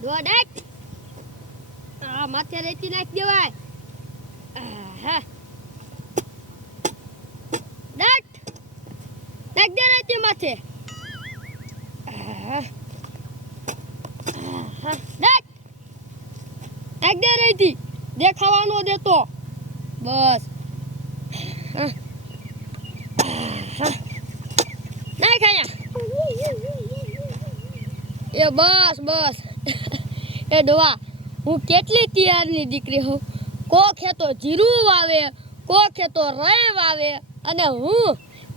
ડોવા દેખ આ માથે રેતી નાખ દેવાય હા દેખ નાખ દે રેતી માથે દેખ નાખ દે રેતી દેખાવાનો દેતો બસ નાખ અહીંયા એ બસ બસ એ ડોવા હું કેટલી તૈયારની દીકરી હું કો ખેતો જીરું વાવે કો ખેતો રય વાવે અને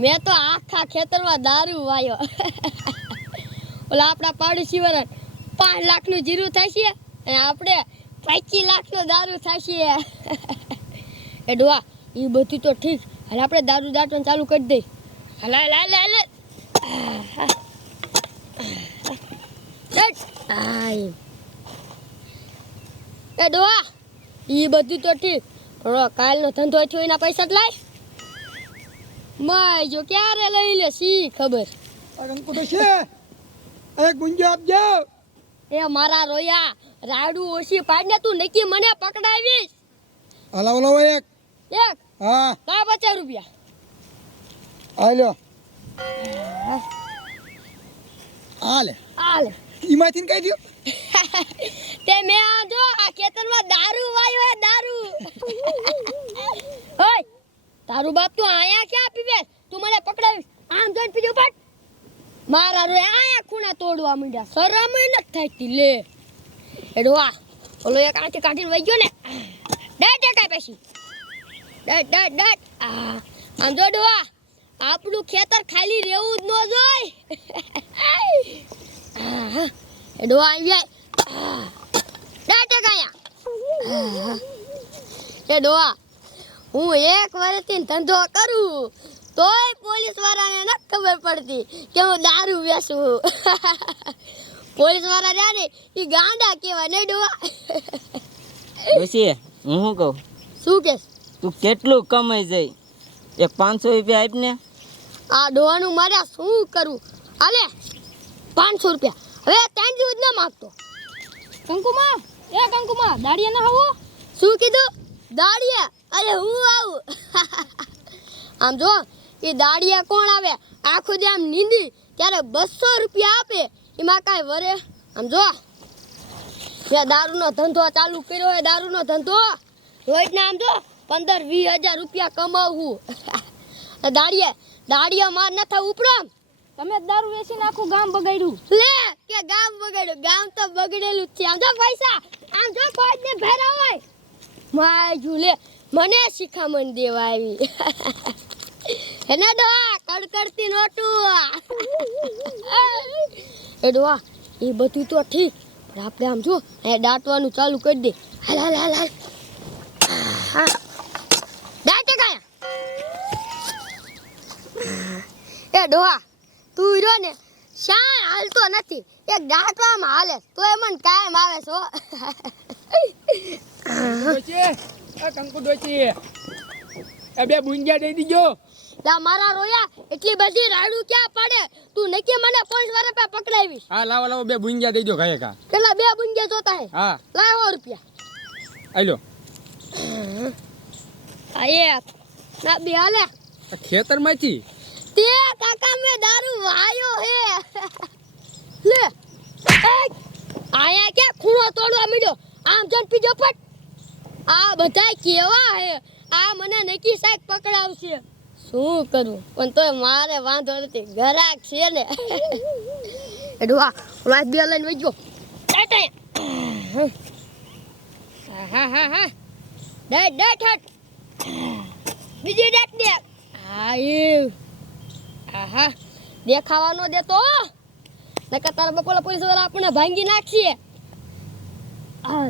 મેં તો આખા ખેતરમાં દારૂ વાયો ઓલા આપણા પાડોશી વરણ 5 લાખનું જીરું થાય છે અને આપણે 25 લાખનો દારૂ થાય છે એ ડોવા એ બધું તો ઠીક હાલ આપણે દારૂ દાટવાનું ચાલુ કરી દઈ હાલ હાલ હાલ હાલ એ ડોવા ઈ બધું તો ઠીક પણ કાલનો ધંધો થયો એના પૈસા જ લાય માય જો ક્યારે લઈ લે સી ખબર કંકુ તો છે એક ગુંજો આપજો એ મારા રોયા રાડું ઓછી પાડને તું નક્કી મને પકડાવીશ હલાવ હલાવ એક હા લાવ 50 રૂપિયા આલ્યો આલે આલે ઈમાંથી કઈ દયો તે મે આ જો આ ખેતરમાં દારૂ વાયો હે દારૂ ઓય તારું બાપ તું આયા ક્યાં પીવે તું મને પકડાવીશ આમ જોઈને પીજો પટ મારા રોય આયા ખૂણા તોડવા માંડ્યા શરમ ન થાતી લે એડવા ઓલો એક આંચે કાઢીને વઈ ગયો ને ડટ કાઈ પછી ડટ ડટ ડટ આમ જો ડવા આપણું ખેતર ખાલી રહેવું જ ન જોઈ એડવા આવી ડટ કાયા એડવા હું એક વર્ષથી ધંધો કરું તોય પોલીસ વાળાને ન ખબર પડતી કે હું દારૂ વેચું પોલીસ વાળા રહ્યા ને ઈ ગાંડા કેવા ને ડોવા ડોશી હું શું કહું શું કે તું કેટલું કમાઈ જાય એક 500 રૂપિયા આપને આ ડોવાનું મારે શું કરું હાલે 500 રૂપિયા હવે 3 દિવસ ન માંગતો કંકુમા દાડિયા ના આવો શું કીધું દાડિયા અરે હું આવું આમ જો એ દાડિયા કોણ આવે આખો દી આમ નીંદી ત્યારે 200 રૂપિયા આપે એમાં કાંઈ વરે આમ જો મેં દારૂનો ધંધો ચાલુ કર્યો હોય દારૂનો ધંધો રોજના આમ જો 15-20 હજાર રૂપિયા કમાવું દાડિયા માર ન થાવ ઉપડો તમે દારૂ વેચીને આખું ગામ બગાડ્યું લે કે ગામ બગાડ્યું ગામ તો બગડેલું જ છે આમ જો પૈસા આમ જો કોઈને ભેરા હોય માય ઝૂલે મને શિખામણ દેવા આવી હેને ડોવા કડકડતી નોટું એ ડોવા એ બધું તો ઠીક પણ આપણે આમ જો એ દાટવાનું ચાલુ કરી દે હાલ હાલ હાલ હાલ દાટે કાયા એ ડોવા તું રહ્યો ને શા હાલતો નથી એક દાટવામાં હાલે તોય મને કાયમ આવે છો ડોચી આ કંકુ ડોચી એ બે ગુંજા દઈ દીજો લા મારા રોયા એટલી બધી રાડું ક્યાં પડે તું નક્કી મને પોલીસ વાળા પે પકડાવીશ હા લાવો લાવો બે ગુંજા દઈ દો ખાય કા કેટલા 2 બુંગિયા જોતા હે હા લાવો રૂપિયા આલ્યો આયે ના બે હાલે ખેતરમાંથી તે કાકા મે દારૂ વાયો હે લે આયા કે ખૂણો તોડવા મળ્યો આમ જન પીજો ફટ આ બધાય કેવા હે આ મને નકી સાહેબ પકડાવશે શું કરું પણ તોય મારે વાંધો નથી ગરાક છે ને એડવા રાત બે લઈને વઈ ગયો ટાટા હા હા હા ડેટ ડેટ હટ બીજી ડેટ દે હા એ આહા દેખાવાનો દેતો નકર તારા બપોલા પોલીસ વાળા આપણને ભાંગી નાખશે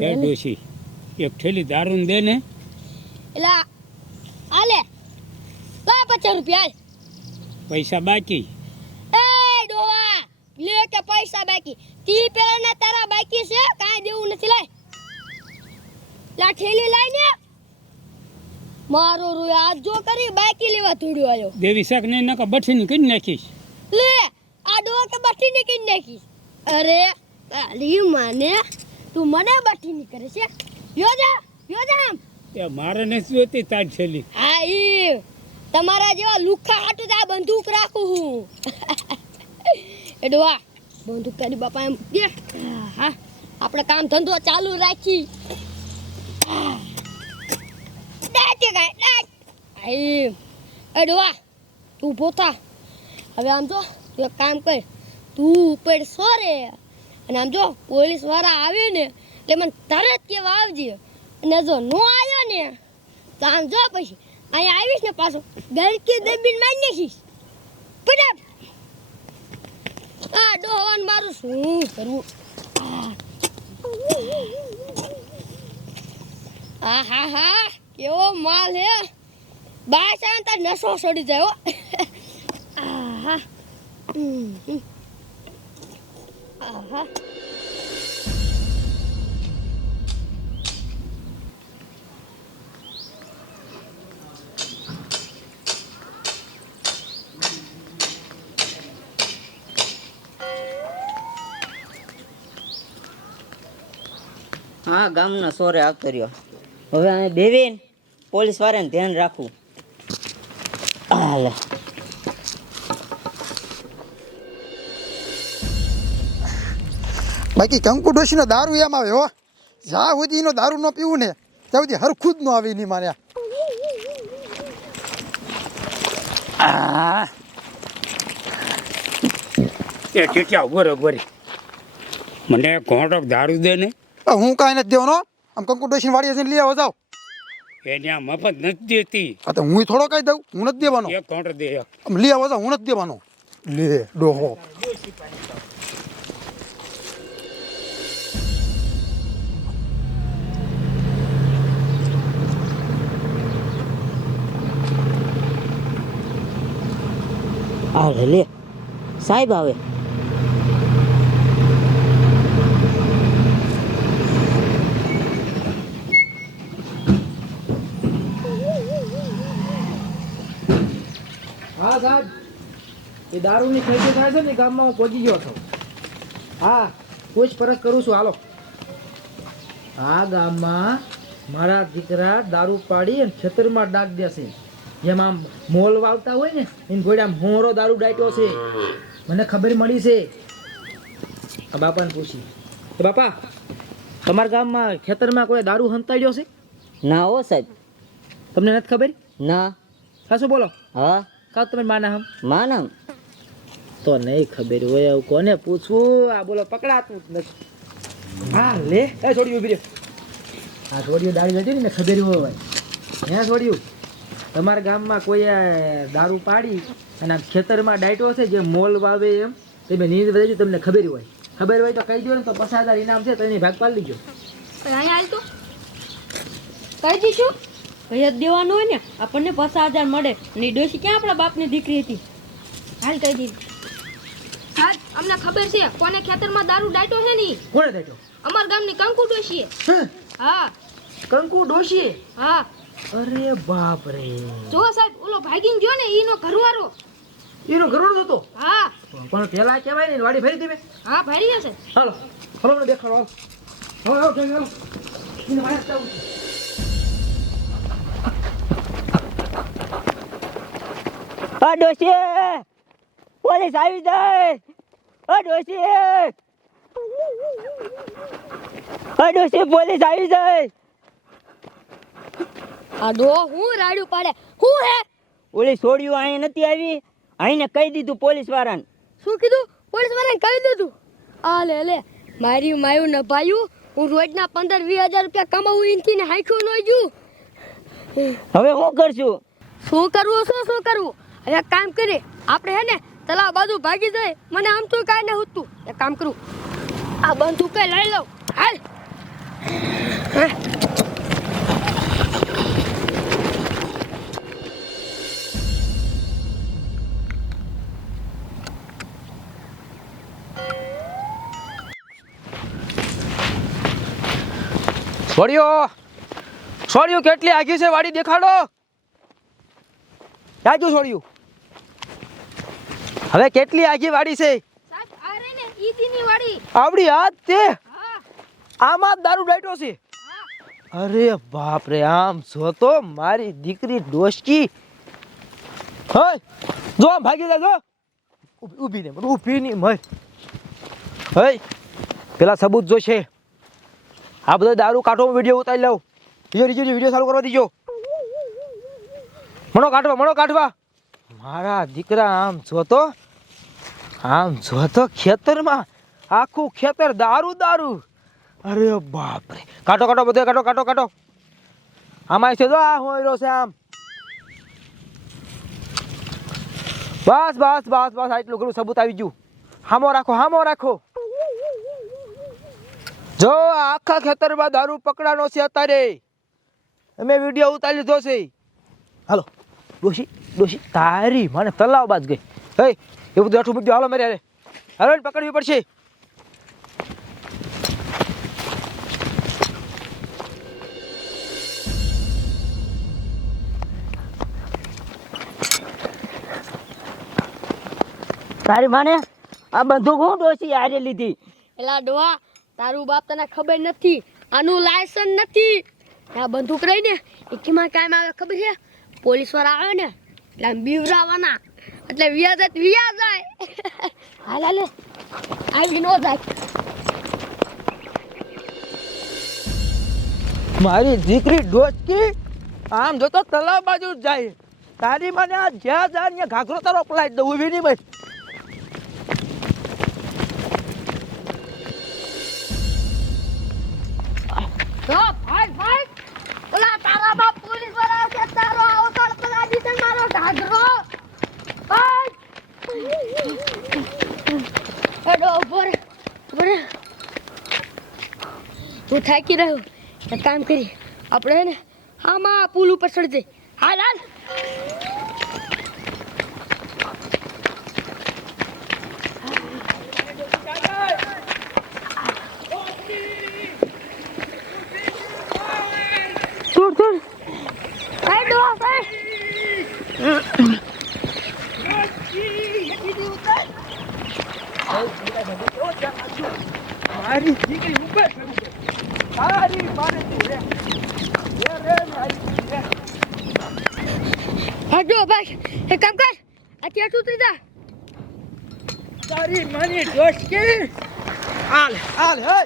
એ ડોશી એક થેલી દારૂ દે ને એલા આલે લા 50 રૂપિયા પૈસા બાકી એ ડોવા લે કે પૈસા બાકી તી પેલા તારા બાકી છે કાઈ દેવું નથી લાય લા થેલી લાઈને મારો રૂયા આજ જો કરી બાકી લેવા ધૂડ્યો આયો દેવી શાક ને નકા બઠીની કરી નાખીશ લે આ ડોવા કે બઠીની કરી નાખી અરે આલી માને તું મને બઠી ની કરે છે યોજા આમ એ મારે નથી જોતી તાજ છેલી. હા ઈ તમારા જેવા લુખા હાટુ આ બંદૂક રાખું હું એડવા બંદૂક તારી બાપા એમ દે હા આપણે કામ ધંધો ચાલુ રાખી દાટે ગાય દાટ આઈ એડવા તું પોતા હવે આમ જો તું એક કામ કર તું ઉપર સોરે અને આમ જો પોલીસ વાળા આવે ને એટલે મને તરત કેવા આવજે અને જો નો આવ્યો ને તો આમ જો પછી અહીંયા આવીશ ને પાછો ગરકી દબીને મારી નાખીશ પડાપ આ ડોહવાન મારું શું કરવું હા હા હા કેવો માલ હે બાય સાવન તાર નસો સડી જાય હો આહા આહા હા ગામના સોરે આવતો રહ્યો. હવે અમે બેવીને પોલીસ વાળાને ધ્યાન રાખવું. હાલે બાકી કંકુ ડોશીનો દારૂ એમ આવે હો જ્યાં સુધી એનો દારૂ ન પીવું ને ત્યાં સુધી હરખું જ ન આવે એની મારે એ ટીટિયા ઉભો રે મને ઘોંટો દારૂ દે ને. હું કાંઈ નથી દેવાનો આમ કંકુ ડોશીની વાડીએ જઈને લઈ આવો જાઓ એ ત્યાં મફત નથી દેતી. હા તો હું થોડો કાંઈ દઉં હું નથી દેવાનો એક ઘોંટો દે. આમ લઈ આવો જાઓ હું નથી દેવાનો લે ડોહો હાલે લે સાહેબ આવે. હા સાહેબ એ દારૂની ખેતી થાય છે ને ગામમાં હું પહોંચી ગયો છું. હા પૂછપરછ કરું છું હાલો. આ ગામમાં મારા દીકરા દારૂ પાડી અને ખેતરમાં ડાક દેશે. જેમ આમ મોલ વાવતા હોય ને એને ઘોડે આમ હોરો દારૂ ડાટ્યો છે. મને ખબર મળી છે. આ બાપાને પૂછી એ બાપા તમારા ગામમાં ખેતરમાં કોઈ દારૂ હંતાડ્યો છે? ના હો સાહેબ. તમને નથી ખબર? ના. સાચું બોલો. હા કાં તમે માના હમ માનમ તો નહીં ખબર હોય એવું કોને પૂછવું? આ બોલો પકડાતું જ નથી. હા લે એ છોડ્યું ઉભી રહ્યો. આ છોડ્યું દાડી હતી ને ખબર હોય હે છોડ્યું તમારા ગામમાં કોઈ દારૂ પાડી અને ખેતરમાં ડાયટો છે જે મોલ વાવે એમ તમે નીંદ વધે તમને ખબર હોય તો કહી દો ને તો 50,000 ઇનામ છે તો એની ભાગ પાડી લીજો. અહીંયા હાલ તો કહી દીધું ભૈયા દેવાનું હોય ને આપણને 50,000 મળે અને ડોશી ક્યાં આપણા બાપની દીકરી હતી. હાલ કહી દીધું સાહેબ અમને ખબર છે કોને ખેતરમાં દારૂ ડાયટો છે ની. કોણે ડાયટો? અમાર ગામની કંકુ ડોશીએ. હા કંકુ ડોશીએ? હા. અરે બાપ રે. જો સાહેબ ઓલો ભાગીને ગયો ને ઈનો ઘરવાળો. એનો ઘરવાળો હતો? હા. પણ પેલા કહેવાય ને વાડી ભરી દેવે. હા ભરી હશે. હાલો હાલો મને દેખાડો હાલો હાલો ચાલો એને વાયા ચાવું. આ ડોશી પોલીસ આવી જાય. આ ડોશી પોલીસ આવી જાય. આ ડો હું રાડ્યું પાડે હું હે ઓલી છોડ્યું અહીં નથી આવી. અહીંને કહી દીધું પોલીસ વાળાને. શું કીધું? પોલીસ વાળાને કહી દીધું. આ લે મારી માયું ન ભાયું હું રોજના 15-20 હજાર રૂપિયા કમાવું ઇનથી ને હાઈખું ન જુ. હવે શું કરશું? શું કરવું? હવે એક કામ કરીએ આપણે હે ને તલાવ બાજુ ભાગી જાય. મને આમ તો કાંઈ ન હોતું. એક કામ કરું આ બંદૂક લઈ લઉં. હાલ છોડ્યું કેટલી આગી છે વાડી દેખાડો. જાજુ છોડ્યું હવે કેટલી આગી વાડી છે? સાહેબ આ રે ને ઈદીની વાડી. આવડી હાથ તે હા આમાં જ દારૂ ડાયટો છે. અરે બાપ રે, આમ જો તો મારી દીકરી ડોશકી. હોય જો આમ ભાગી જા, જો ઊભી ને ઊભી ની મય. હોય પેલા સબૂત જો છે, આ બધો દારૂ કાઢો, વિડીયો ઉતારી લઉં. વિડીયો ચાલુ કરવા દીજો. મણો કાઢવા. મારા દીકરા આમ જોતો ખેતરમાં આખું ખેતર દારૂ. અરે બાપ રે, કાઢો બધે કાઢો. આમાં છે જો આ હોયરો છે આમ. બસ આટલું ઘણું સબૂત આવી ગયું. હામો રાખો. જો આખા ખેતરમાં દારૂ પકડાનો છે અત્યારે. અમે વિડીયો ઉતારી લીધો છે. હાલો ડોશી તારી મને તલાવ બાજ ગઈ. હે એ બધું આઠું મૂકી દો. હાલો મારે હાલો પકડવી પડશે. તારી માને આ બંદૂક હું ડોશી આરે લીધી. એલા ડોહા, તારું બાપ તને ખબર નથી, આનું લાયસન્સ નથી. આ બંદૂક રહી ને એ કેમાં કામ આવે ખબર છે? પોલીસ વાળા આવે ને એટલે આમ બીવરાવાના, એટલે વ્યાજ જાય. હાલ આવી નો જાય. મારી દીકરી ડોશકી આમ જોતો તલાવ બાજુ જ જાય. તારી મને આ જ્યાં જાય ને ઘાઘરો તારો પલાઈ દઉં. ઊભી નહીં ભાઈ. તો ભાઈ ઓલા તારા બાપ પોલીસ વાળા આવશે, તારો અવસર પલા દીધે મારો ઘાઘરો. એડો ઉપર તું થાકી રહ્યો, એક કામ કરી આપણે ને આમાં પુલ ઉપર ચડી જઈ. હાલ તું સાઈડ દો સાઈડ. મારી દીકરી ઉપર તારી મારે તું રે હટો ભાઈ, એક કામ કર, અત્યારે ઉતરી જા. તારી માની ડોશકી. હાલ હે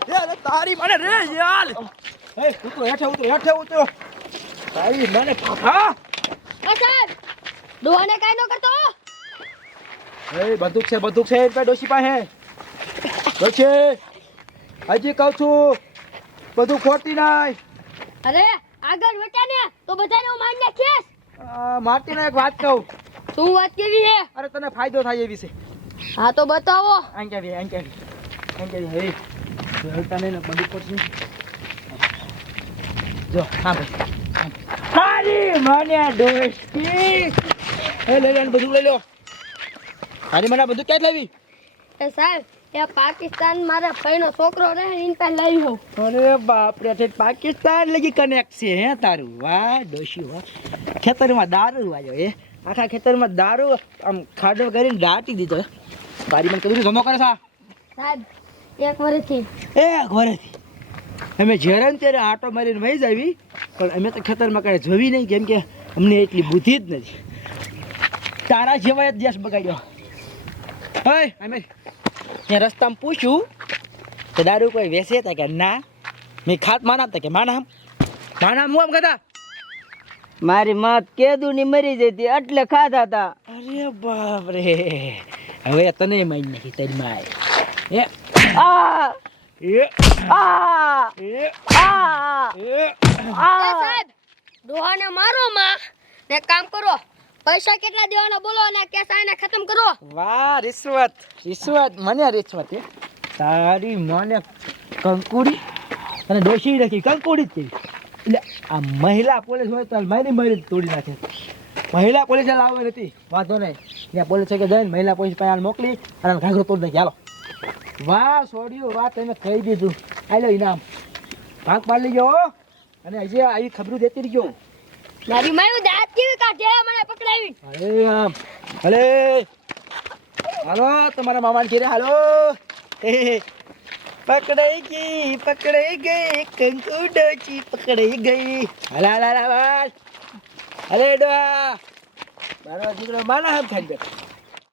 તારી મને રે હાલ. હે હેઠે ઉતરો. તારી મને હા સાહેબ ડોહાને કાઈ ન કરતો. એ બંદૂક છે એ ડોશી પાસે. ડોશી હજી કહું છું બધું ખોટી નાય. અરે આગળ વેટા ને તો બધાને હું મારી નાખીશ. મારતી ના એક વાત કહું. શું વાત કેવી હે? અરે તને ફાયદો થાય એવી છે. હા તો બતાવો. હે હલતા નહીં ને બંદૂક પડશે. જો હા ભાઈ તારી મને ડોશકી. લઈ લે બધું લઈ લો. તારી મને બધું ક્યાં લાવી? એ સાહેબ એ પાકિસ્તાન મારા ભાઈનો છોકરો રહે ને ઇન પાસે લઈ હો. અરે બાપ રે, પાકિસ્તાન લગી કનેક્ટ છે હે તારું. વાહ ડોશી વાહ. ખેતરમાં દારૂ આવ્યો હે. આખા ખેતરમાં દારૂ આમ ખાડો કરીને દાટી દીધો. તારી મને કીધું ધંધો કરે સાહેબ એક વર્ષથી અમે જ્યારે ને ત્યારે આટો મારીને વહી જ આવી, પણ અમે તો ખેતરમાં કાંઈ જોવી નહીં, કેમ કે અમને એટલી બુદ્ધિ જ નથી. તારા જેવા જ દેશ બગાડ્યો. હોય અમે ત્યાં રસ્તામાં પૂછ્યું તો દારૂ કોઈ વેચે તા કે ના. મેં ખાત માના તા કે માના હું આમ કહેતા. મારી માં કેદુની મરી જતી એટલે ખાધા હતા. અરે બાપ રે, હવે તને મારી નાખી તારી માએ. આ એ આ આ સાહેબ ડોહાને મારો માં ને કામ કરો. પૈસા કેટલા દેવાના બોલો અને કેસ આને ખતમ કરો. વાહ રિશ્વત મને રિશ્વત હે. તારી મને કંકુડી અને ડોશી રાખી કંકુડી જ કહી. એટલે આ મહિલા પોલીસ હોય તો મારી તોડી નાખે. મહિલા પોલીસ લાવે નથી વાંધો નહીં. ત્યાં પોલીસ કે જઈને મહિલા પોલીસ પાસે મોકલી અને ઘાઘરો તોડી નાખી. હાલો વાહ છોડ્યું, વાહ તમે કહી દીધું. આલો ઇનામ ભાગ પાડી ગયો અને હજી આવી ખબરું દેતી રહીજો. મારી માયું દાંત કેવી કાઢે મને પકડાવી. અરે આમ અરે હાલો તમારા મામાને ઘેરે હાલો. પકડાઈ ગઈ કંકુ ડોશી પકડાઈ ગઈ હલા હલા હલા અરે ડોહા મારો દીકરો માના હાથ ખાઈ બેઠો